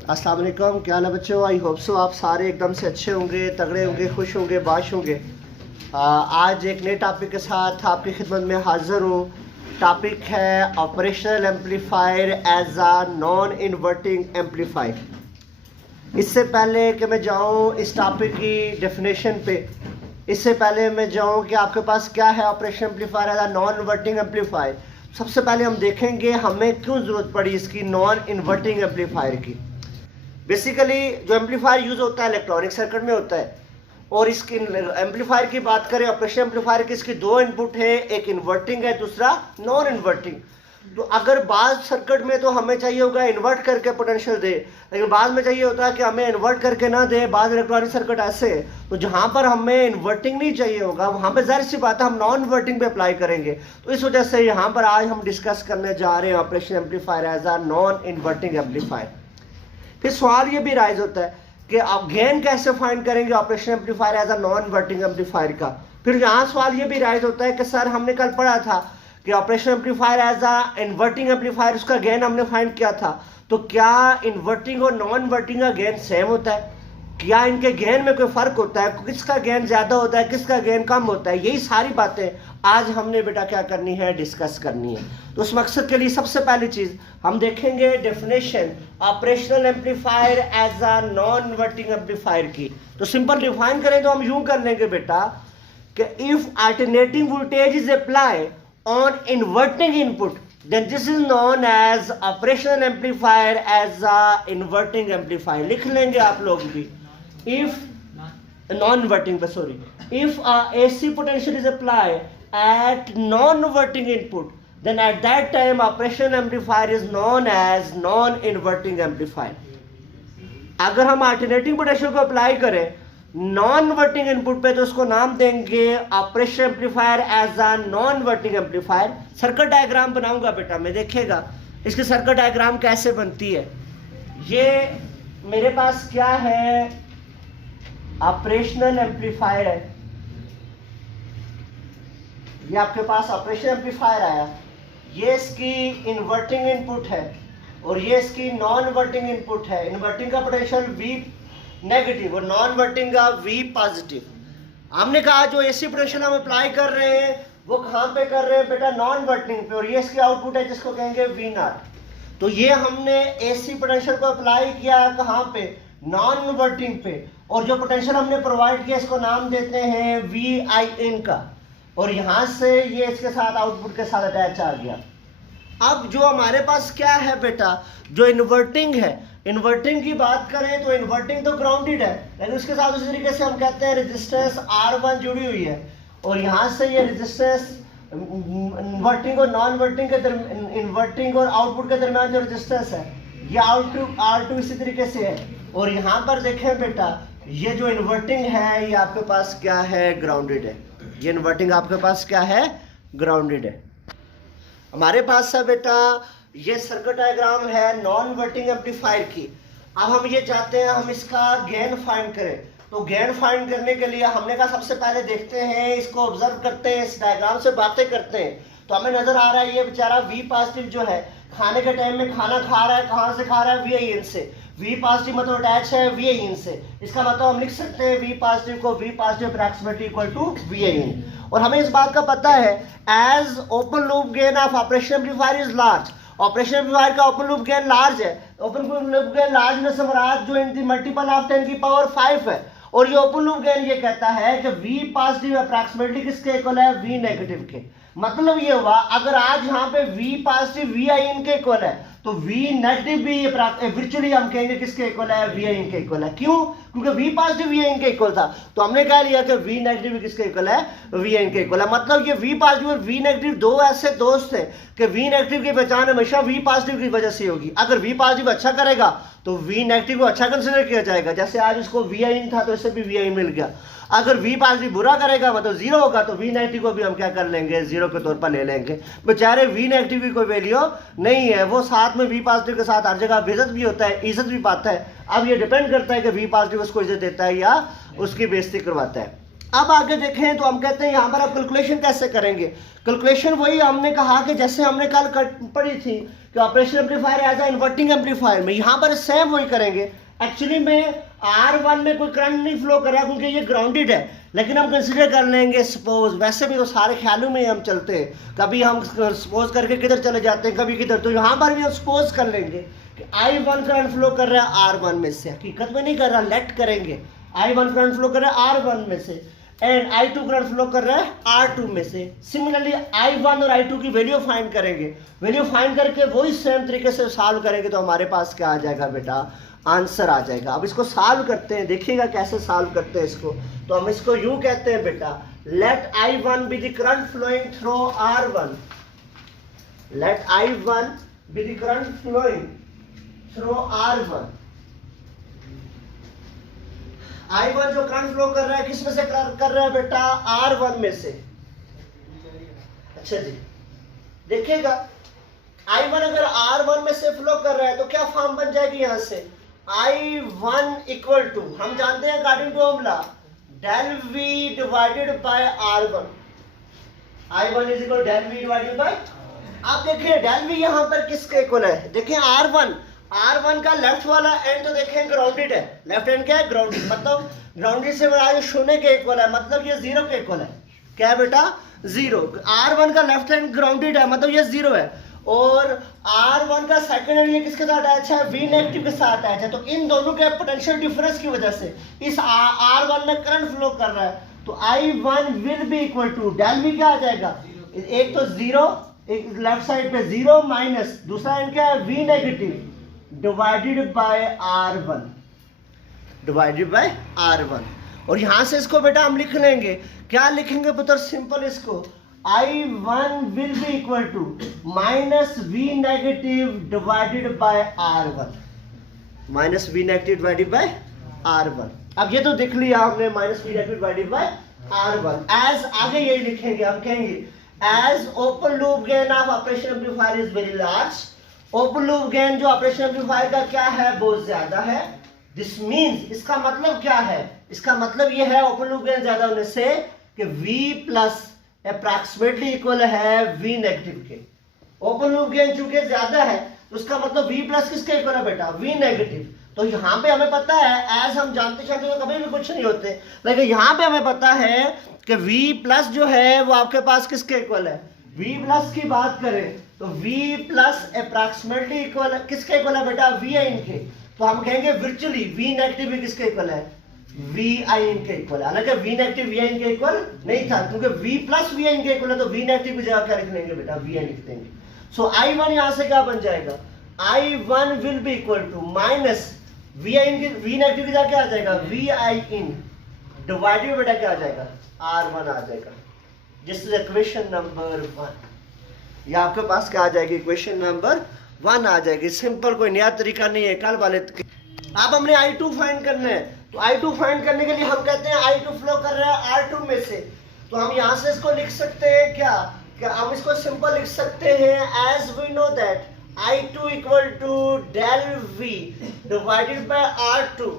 अस्सलाम वालेकुम, क्या हाल है बच्चों। आई होप सो आप सारे एकदम से अच्छे होंगे, तगड़े होंगे, खुश होंगे, बाश होंगे। आज एक नए टॉपिक के साथ आपकी खिदमत में हाज़िर हूँ। टॉपिक है ऑपरेशनल एम्पलीफायर एज आ नॉन इन्वर्टिंग एम्पलीफायर। इससे पहले कि मैं जाऊँ इस टॉपिक की डेफिनेशन पे, इससे पहले मैं जाऊँ कि आपके पास क्या है ऑपरेशनल एम्पलीफायर एज आ नॉन इन्वर्टिंग एम्पलीफायर, सबसे पहले हम देखेंगे हमें क्यों ज़रूरत पड़ी इसकी नॉन इन्वर्टिंग एम्पलीफायर की। बेसिकली जो एम्पलीफायर यूज़ होता है इलेक्ट्रॉनिक सर्किट में होता है, और इसकी एम्पलीफायर की बात करें ऑपरेशन एम्पलीफायर की, इसकी दो इनपुट है, एक इन्वर्टिंग है, दूसरा नॉन इन्वर्टिंग। तो अगर बाद सर्किट में तो हमें चाहिए होगा इन्वर्ट करके पोटेंशियल दे, लेकिन बाद में चाहिए होता है कि हमें इन्वर्ट करके ना दे। बाद इलेक्ट्रॉनिक सर्किट ऐसे है तो जहां पर हमें इन्वर्टिंग नहीं चाहिए होगा वहां पर जाहिर सी बात है हम नॉन इन्वर्टिंग पे अप्लाई करेंगे। तो इस वजह से यहाँ पर आज हम डिस्कस करने जा रहे हैं ऑपरेशन एम्पलीफायर एज आ नॉन इन्वर्टिंग एम्पलीफायर। फिर सवाल ये भी राइज होता है कि आप गेन कैसे फाइंड करेंगे operation amplifier as a non inverting amplifier का। फिर यहाँ सवाल ये भी राइज होता है कि सर हमने कल पढ़ा था कि operation amplifier as a inverting amplifier, उसका गेन हमने फाइंड किया था, तो क्या इन्वर्टिंग और नॉन इन्वर्टिंग का गेन सेम होता है? क्या इनके गेन में कोई फर्क होता है? किसका गेन ज्यादा होता है, किसका गेन कम होता है? यही सारी बातें आज हमने बेटा क्या करनी है, डिस्कस करनी है। तो उस मकसद के लिए सबसे पहली चीज हम देखेंगे definition operational amplifier as a non inverting amplifier की। तो सिंपल डिफाइन करें तो हम यूं कर लेंगे बेटा कि if alternating voltage is apply on inverting input then this is known as operational amplifier as a inverting amplifier। लिख लेंगे आप लोग भी, if non-inverting sorry, if a AC potential is applied at non-inverting input then at that time operational amplifier is known as non-inverting amplifier। अगर हम alternating potential को apply करें non inverting input पे तो उसको नाम देंगे operation amplifier as a non inverting amplifier. Circuit diagram बनाऊंगा बेटा, मैं देखिएगा इसकी सर्किट डायग्राम कैसे बनती है। ये मेरे पास क्या है, ऑपरेशनल एम्पलीफायर है, ये आपके पास ऑपरेशन एम्पलीफायर आया, ये इसकी इन्वर्टिंग इनपुट है और ये इसकी नॉन इन्वर्टिंग इनपुट है। इन्वर्टिंग का पोटेंशियल V नेगेटिव और नॉन इन्वर्टिंग का V पॉजिटिव। हमने कहा जो एसी पोटेंशियल हम अप्लाई कर रहे हैं वो कहाँ पे कर रहे हैं बेटा, नॉन इन्वर्टिंग पे, और ये इसकी आउटपुट है जिसको कहेंगे V0। तो ये हमने एसी पोटेंशियल को अप्लाई किया कहाँ पे, नॉन इन्वर्टिंग पे, और जो पोटेंशियल हमने प्रोवाइड किया इसको नाम देते हैं Vin का, और यहाँ से ये इसके साथ आउटपुट के साथ अटैच आ गया। अब जो हमारे पास क्या है बेटा, जो इन्वर्टिंग है, इन्वर्टिंग की बात करें तो इन्वर्टिंग तो ग्राउंडेड है, लेकिन उसके साथ उसी तरीके से हम कहते हैं रेजिस्टेंस R1 जुड़ी हुई है, और यहाँ से ये रेजिस्टेंस इन्वर्टिंग और नॉन इन्वर्टिंग के इन्वर्टिंग और आउटपुट के दरमियान जो रेजिस्टेंस है ये R2 इसी तरीके से है। और यहाँ पर देखें बेटा ये जो इन्वर्टिंग है ये आपके पास क्या है, ग्राउंडेड है। ये इन्वर्टिंग आपके पास क्या है, ग्राउंडेड है। हमारे पास है बेटा ये सर्किट डायग्राम है नॉन इन्वर्टिंग एम्पलीफायर की। अब हम ये चाहते हैं हम इसका गेन फाइंड करें, तो गेन फाइंड करने के लिए हमने कहा सबसे पहले देखते हैं, इसको ऑब्जर्व करते हैं, इस डायग्राम से बातें करते हैं। तो हमें नजर आ रहा है ये बेचारा V पॉजिटिव जो है खाने के टाइम में खाना खा रहा है, कहाँ से खा रहा है, Vin से। V पॉजिटिव मतलब अटैच है Vin से, इसका मतलब हम लिख सकते हैं V पॉजिटिव को V positive approximately equal to Vin। और हमें इस बात का पता है as open loop gain of operation amplifier is large, operation amplifier का ओपन लूप गेन लार्ज है। ओपन लूप गेन लार्ज में से मुराद जो इन दी मल्टीपल ऑफ 10 की पावर 5 है, और ये ओपन लूप गेन ये कहता है कि V पॉजिटिव अप्रॉक्सिमेटली किसके इक्वल है, V नेगेटिव के। मतलब ये हुआ अगर आज यहाँ पे V पॉजिटिव Vin के इक्वल है तो V नेगेटिव भी वर्चुअली हम कहेंगे किसके इक्वल है, Vin के इक्वल है। क्यों? क्योंकि V पॉजिटिव Vin के इक्वल था, तो हमने कह लिया कि V नेगेटिव किसके इक्वल है, Vin के इक्वल है। मतलब ये V पॉजिटिव और V नेगेटिव दो ऐसे दोस्त हैं कि V नेगेटिव की पहचान हमेशा V पॉजिटिव की वजह से होगी। अगर V पॉजिटिव अच्छा करेगा तो V नेगेटिव को अच्छा कंसिडर किया जाएगा, जैसे आज इसको Vin था तो इससे भी Vin मिल गया। अगर V पॉजिटिव बुरा करेगा मतलब जीरो होगा तो V नेगेटिव को भी हम क्या कर लेंगे, जीरो के तौर पर ले लेंगे। बेचारे V नेगेटिव की कोई वैल्यू नहीं है, वो साथ में V पॉजिटिव के साथ हर जगह बेइज्जत भी होता है, इज्जत भी पाता है। अब ये डिपेंड करता है कि V पॉजिटिव उसको इज्जत देता है या उसकी बेइज्जती करवाता है। अब आगे देखें तो हम कहते हैं यहाँ पर आप कैलकुलेशन कैसे करेंगे। कैलकुलेशन वही हमने कहा कि जैसे हमने कल पढ़ी थी कि operation amplifier as a inverting amplifier में, यहाँ पर सेम वही करेंगे। एक्चुअली में R1 में कोई करंट नहीं फ्लो कर रहा क्योंकि ये ग्राउंडेड है, लेकिन हम कंसिडर कर लेंगे सपोज, वैसे भी तो सारे ख्यालों में हम चलते हैं, कभी हम सपोज करके किधर चले जाते हैं कभी किधर, तो यहाँ पर भी हम सपोज कर लेंगे कि I1 करंट फ्लो कर रहा है R1 में से, हकीकत में नहीं कर रहा, लेट करेंगे I1 करंट फ्लो कर रहा है R1 में से एंड I2 करंट फ्लो कर रहा है R2 में से। सिमिलरली I1 और I2 की वैल्यू फाइंड करेंगे, वैल्यू फाइंड करके वही सेम तरीके से सॉल्व करेंगे तो हमारे पास क्या आ जाएगा बेटा, आंसर आ जाएगा। अब इसको सॉल्व करते हैं, देखिएगा कैसे सॉल्व करते हैं इसको। तो हम इसको यूं कहते हैं बेटा, let I1 be the current flowing through R1, let I1 be the current flowing through R1। I1 जो करंट फ्लो कर रहा है किस में से कर रहा है बेटा, R1 में से। अच्छा जी, देखिएगा I1 अगर R1 में से फ्लो कर रहा है तो क्या फॉर्म बन जाएगी यहां से, I1 इक्वल टू, हम जानते हैं according to Ohm law, del V divided by R1। I1 is equal del V divided by, आप देखिए डेल V यहां पर किसके इक्वल है, देखिए R1 का लेफ्ट वाला एंड तो देखें ग्राउंडेड है, लेफ्ट एंड क्या है, ग्राउंडेड, मतलब ग्राउंडेड से बड़ा शून्य के इक्वल है, मतलब ये जीरो के इक्वल है। क्या है बेटा, जीरो। R1 का लेफ्ट हैंड ग्राउंडेड है, मतलब ये जीरो है, और R1 का सेकंड हैंड ये किसके साथ अटैच है, V नेगेटिव के साथ अटैच है। तो इन दोनों के पोटेंशियल डिफरेंस की वजह से इस R1 में करंट फ्लो कर रहा है, तो I1 will be equal to del V क्या आ जाएगा, एक तो जीरो, एक लेफ्ट साइड पे जीरो माइनस दूसरा एंड क्या है, V negative divided by R1, divided by R1। और यहां से इसको बेटा हम लिख लेंगे, क्या लिखेंगे पुत्र, सिंपल इसको, I1 will be equal to minus V negative divided by R1, minus V negative divided by R1। अब ये तो देख लिया हमने, minus V negative divided by R1। As आगे यही लिखेंगे, हम कहेंगे as open loop gain of operation amplifier is very large, open loop gain जो ऑपरेशन एम्पलीफायर का क्या है, बहुत ज्यादा है। दिस मींस, इसका मतलब क्या है, इसका मतलब ये है ओपन लूप गेन ज्यादा होने से कि V प्लस अप्रॉक्सीमेटली इक्वल है V नेगेटिव के। ओपन लूप गेन चूंकि ज्यादा है तो उसका मतलब V प्लस किसके इक्वल है बेटा, V नेगेटिव। तो यहाँ पे हमें पता है, एज हम जानते तो कभी भी कुछ नहीं होते, लेकिन यहाँ पे हमें पता है कि V प्लस जो है वो आपके पास किसके इक्वल है, V प्लस की बात करें तो V प्लस अप्रॉक्सीमेटली इक्वल किसके इक्वल है बेटा, V आई के। तो हम कहेंगे वर्चुअली V नेगेटिव भी किसके इक्वल है, V आई के इक्वल है। हालांकि V नेगेटिव V आई के इक्वल नहीं था, क्योंकि V प्लस V आई के इक्वल है, तो V नेगेटिव की जगह क्या लिख लेंगे बेटा, V आई लिख देंगे। सो I1 यहां से क्या बन जाएगा, I1 will be equal to minus V negative की जगह क्या आ जाएगा, V आई इन डिवाइडेड बेटा क्या आ जाएगा, R1 आ जाएगा। This is equation number 1। ये आपके पास क्या आ जाएगी, इक्वेशन नंबर 1 आ जाएगी। सिंपल, कोई नया तरीका नहीं है कल वाले। अब हमने I2 फाइंड करना है, तो I2 फाइंड करने के लिए हम कहते हैं I2 फ्लो कर रहा है R2 में से, तो हम यहां से इसको लिख सकते हैं क्या हम इसको सिंपल लिख सकते हैं, as we know that I2 equal to del V divided by R2।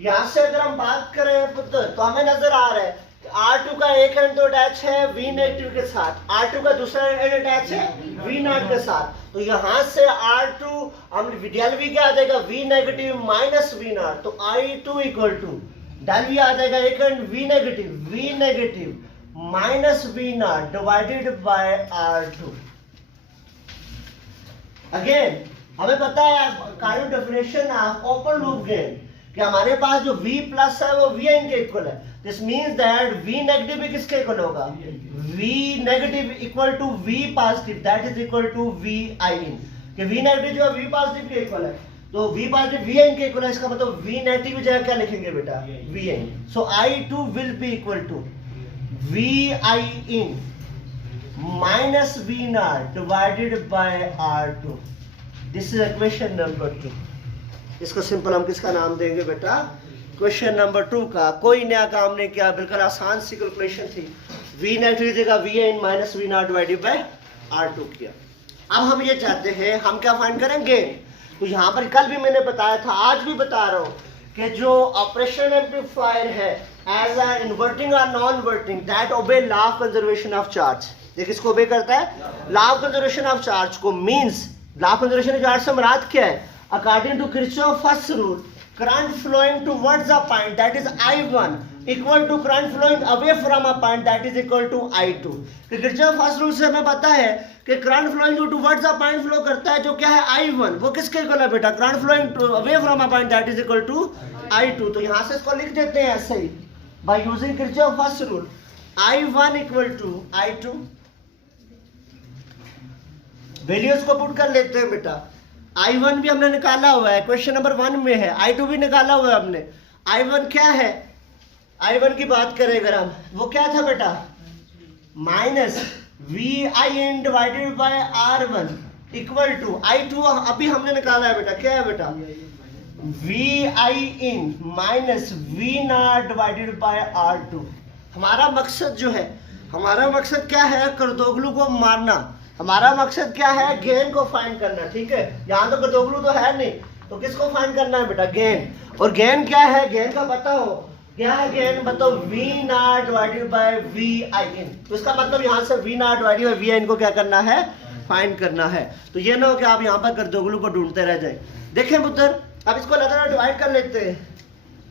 यहां से अगर हम बात करें पुत्र तो हमें नजर आ रहा है R2 का एक एंड तो अटैच है V नेगेटिव के साथ, R2 का दूसरा एंड अटैच है V नॉट के साथ। तो यहां से R2 हम डेल V क्या आ जाएगा, V negative minus V naught, तो I2 equal to del V आ जाएगा एक end V negative minus V naught divided by R2। Again हमें पता है according to definition of open loop gain कि हमारे पास जो V प्लस है वो V इन के इक्वल है। This means that V negative भी किसके इक्वल होगा, V negative equal to V positive, that is equal to V I in. कि V नेगेटिव जो है V पॉजिटिव के इक्वल है, तो V पॉजिटिव V इन के इक्वल है, इसका मतलब V नेगेटिव की जगह क्या लिखेंगे बेटा, V in. So I2 will be equal to V I in minus V naught divided by R2। This is equation number 2। इसको सिंपल हम किसका नाम देंगे बेटा, क्वेश्चन नंबर 2 का। कोई नया काम नहीं किया, बिल्कुल आसान सी कैलकुलेशन थी। V नेगेटिव की जगह V in minus V naught divided by R2 किया। अब हम ये चाहते हैं हम क्या फाइंड करेंगे, तो यहाँ पर कल भी मैंने बताया था, आज भी बता रहा हूँ कि जो ऑपरेशन एम्पलीफायर है as a inverting or non-inverting that obey law of conservation of charge. देखिए इसको obey करता है law of conservation of charge को, means law of conservation of charge से मुराद क्या है? According to Kirchhoff's first rule, current flowing towards a point that is I1 equal to current flowing away from a point that is equal to I2. कि Kirchhoff's first rule से हमें पता है कि current flowing जो towards a point flow करता है जो क्या है I1, वो किसके इक्वल है बेटा? Current flowing away from a point that is equal to I2. तो यहाँ से इसको लिख देते हैं ऐसे ही by using Kirchhoff first rule, I1 equal to I2. Values को पुट कर लेते हैं बेटा. I1 भी हमने निकाला हुआ है, क्वेश्चन नंबर 1 में है. I2 भी निकाला हुआ है हमने. I1 क्या है? I1 की बात करें अगर हम, वो क्या था बेटा? Minus VIN divided by R1 equal to I2. अभी हमने निकाला है बेटा, क्या है बेटा? VIN minus V0 divided by R2. हमारा मकसद जो है, हमारा मकसद क्या है? करदोगलू को मारना. हमारा मकसद क्या है? गेन को फाइंड करना. ठीक है, यहाँ तो करदोगलू तो है नहीं, तो किसको फाइंड करना है बेटा? गेन. और गेन क्या है? गेन का पता हो क्या है? गेन बताओ V0 डिवाइडेड बाय VIN. तो इसका मतलब यहाँ से V0 डिवाइडेड बाय VIN को क्या करना है? फाइंड करना है. तो ये ना हो कि आप यहाँ पर करदोगलू को ढूंढते रह जाए. देखें पुत्र, अब इसको लगातार डिवाइड कर लेते हैं.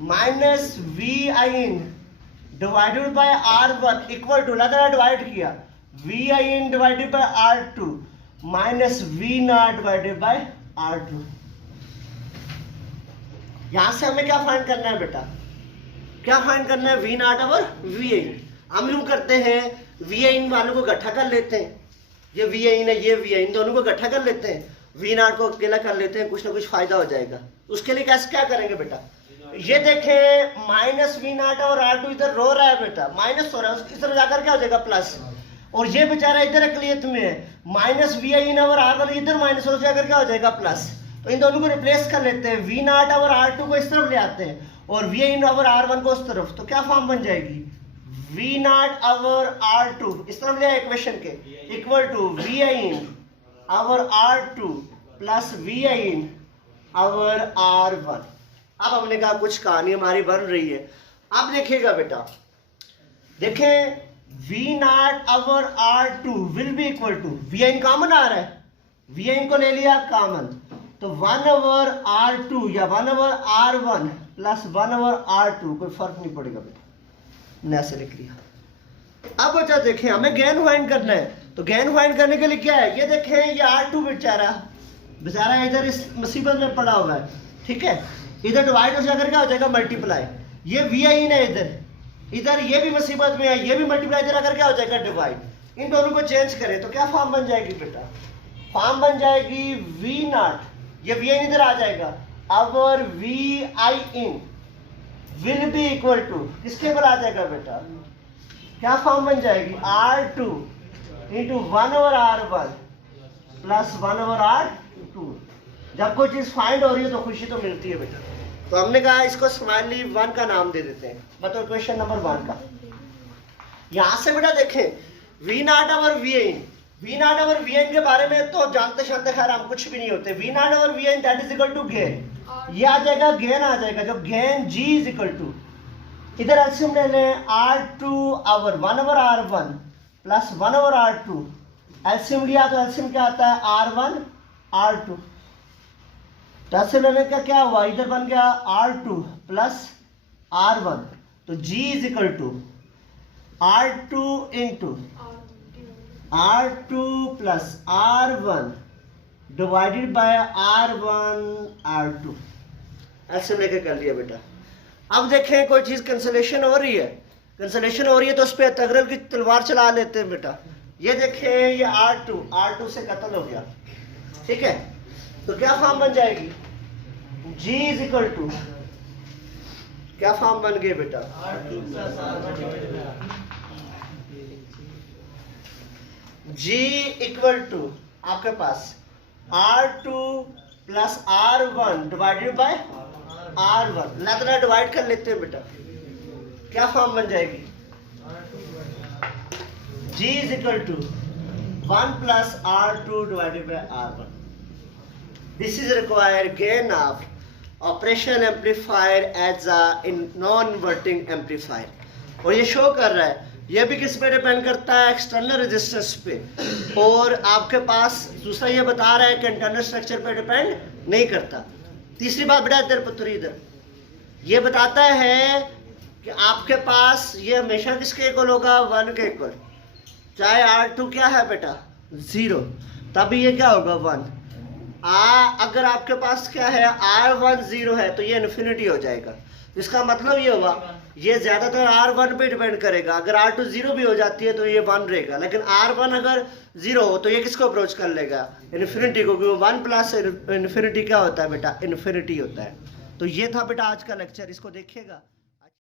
Minus VIN divided by R1 equal to, लगातार डिवाइड किया, VIN divided by R2 minus V0 divided by R2. यहां से हमें क्या फाइंड करना है बेटा? क्या फाइंड करना है? V0 और VIN. हम यूं करते हैं, VIN वालों को इकट्ठा कर लेते हैं. ये VIN है, ये VIN, दोनों को इकट्ठा कर लेते हैं. V0 को अकेला कर लेते हैं, कुछ ना कुछ फायदा हो जाएगा. उसके लिए कैसे क्या करेंगे बेटा? ये देखें, माइनस V0 और R2 इधर रो रहा है बेटा, माइनस हो रहा है, इस तरफ जाकर क्या हो जाएगा? प्लस. और ये बेचारा इधर अकलियत में है, माइनस VIN और R1 इधर माइनस हो जाकर क्या हो जाएगा? प्लस. तो इन दोनों को रिप्लेस कर लेते हैं. V0 और R2 को इस तरफ ले आते हैं और VIN और R1 को उस तरफ. तो क्या फॉर्म बन जाएगी? V0 और R2 इस तरफ ले आए इक्वेशन के, इक्वल टू VIN और R2 प्लस VIN और R1. अब हमने कहा कुछ कहानी हमारी बन रही है. अब देखिएगा बेटा, देखें V0 और R2 will be equal to, VIN common आ रहा है, VIN को ले लिया कॉमन, तो 1 ओवर R2 या 1 over R1 plus 1 over R2, कोई फर्क नहीं पड़ेगा बेटा, मैंने ऐसे लिख लिया. अब बच्चा देखें, हमें गेन फाइंड करना है. तो गेन फाइंड करने के लिए क्या है? ये देखें, ये R2 बेचारा इधर इस मुसीबत में पड़ा हुआ है. ठीक है, इधर डिवाइड हो जाकर क्या हो जाएगा? मल्टीप्लाई. ये VIN है इधर ये भी मुसीबत में है, ये भी मल्टीप्लाई इधर आकर क्या हो जाएगा? डिवाइड. इन दोनों को चेंज करें तो क्या फॉर्म बन जाएगी बेटा? फॉर्म बन जाएगी V0, ये VIN इधर आ जाएगा, और VIN will be equal to, किसके पर आ जाएगा बेटा? क्या फॉर्म बन जाएगी? R2 into 1 over R1 plus 1 over R2. जब कोई चीज फाइंड हो रही है तो खुशी तो मिलती है बेटा. तो हमने कहा इसको स्माइली 1 का नाम दे देते हैं. मतलब क्वेश्चन नंबर 1 का. यहां से बेटा देखें, V0 और V0 और VIN के बारे में तो जानते खैर हम कुछ भी नहीं होते. V0 और VIN that is equal to gain. ये आ जाएगा, गेन आ जाएगा, जो gain G is equal to, इधर एलसीएम ले लें, R2 over 1 over R1 plus 1 over R2. LCM लिया तो एलसीएम क्या आता है? R1 R2. तो एलसीएम लेने का क्या हुआ? इधर बन गया R2 प्लस R1. तो G is equal to R2 into R2 plus R1 divided by R1 R2. LCM लेके कर लिया बेटा. अब देखें, कोई चीज कैंसलेशन हो रही है, तो उस पर इंटीग्रल की तलवार चला लेते हैं बेटा. ये देखें, ये R2 से कत्ल हो गया. ठीक है, तो क्या फॉर्म बन जाएगी? G इज इक्वल टू, क्या फॉर्म बन गए बेटा? G इक्वल टू आपके पास R2 plus R1 divided by R1. लगातार डिवाइड कर लेते हैं बेटा. क्या फॉर्म बन जाएगी? G is equal to 1 plus R2 divided by R1. This is required gain of operation amplifier as a non inverting amplifier, और ये शो कर रहा है। ये भी किस पे डिपेंड करता है, एक्सटर्नल रेजिस्टेंस पे, और आपके पास दूसरा ये बता रहा है कि इंटरनल स्ट्रक्चर पे डिपेंड नहीं करता। तीसरी बात बेटा इधर पुत्र इधर, ये बताता है कि आपके पास ये हमेशा किसके इक्वल होगा, 1 के इक्वल, चाहे R2 क्या है बेटा 0, तभी ये क्या होगा 1। अगर आपके पास क्या है R1 0 है तो ये इन्फिनिटी हो जाएगा। इसका मतलब ये हुआ ये ज्यादातर R1 पे डिपेंड करेगा। अगर R2 0 भी हो जाती है तो ये 1 रहेगा, लेकिन R1 अगर 0 हो तो ये किसको अप्रोच कर लेगा, इन्फिनिटी को, क्योंकि 1 प्लस इन्फिनिटी क्या होता है बेटा, इन्फिनिटी होता है। तो ये था बेटा आज का लेक्चर, इसको देखिएगा।